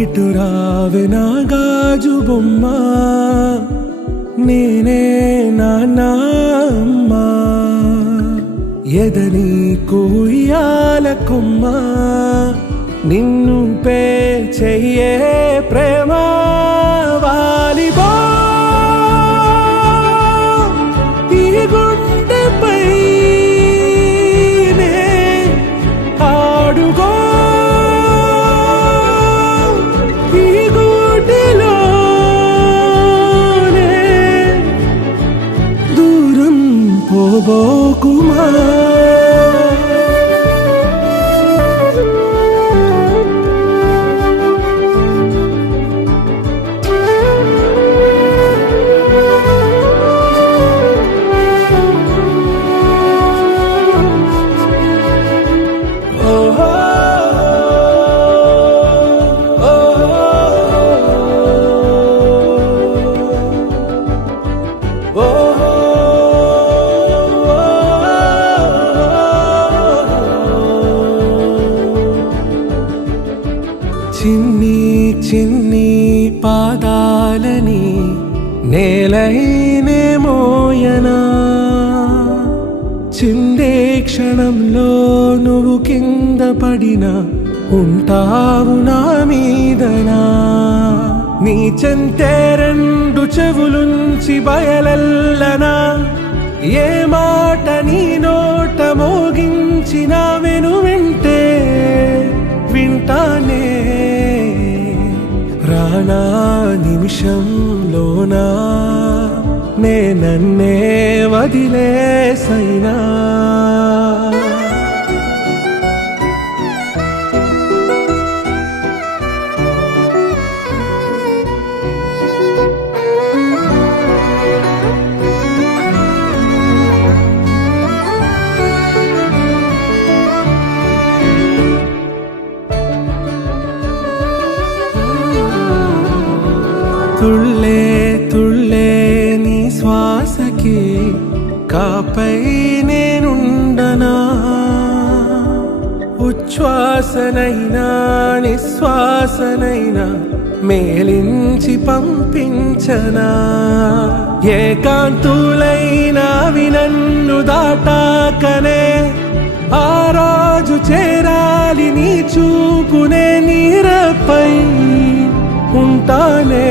ఇటు రావే నా గాజు బొమ్మ, నేనే నాన్న అమ్మ, ఎదని కూయాల కొమ్మ, నిన్ను పే చెయ్యే ప్రేమ వాలిబా ఈ గుండెపై ఆడుగో ఈ గుడిలోనే దూరం పోబోకుమా. చిన్ని చిన్ని పాదాలని నేలైనే మోయనా, చిందే క్షణంలో నువ్వు కింద పడినా ఉంటావు నా మీదనా. నీ చెంతే రెండు చెవులుంచి బయలెల్లనా, ఏ మాట నీ నోట మోగించిన వెను వింటే వింటానే. రానా నిమిషంలోనా నే నన్నే వదిలేసైనా, తుళ్ళే తుళ్ళే నీ శ్వాసకి కాపై నేనుండనా, ఉచ్ఛ్వాసనైనా నిశ్వాసనైనా మేలించి పంపించనా. ఏకాంతులైనవి నన్ను దాటాకనే ఆ రాజు చేరాలి నీ చూపునే నీరపై ఉంటానే.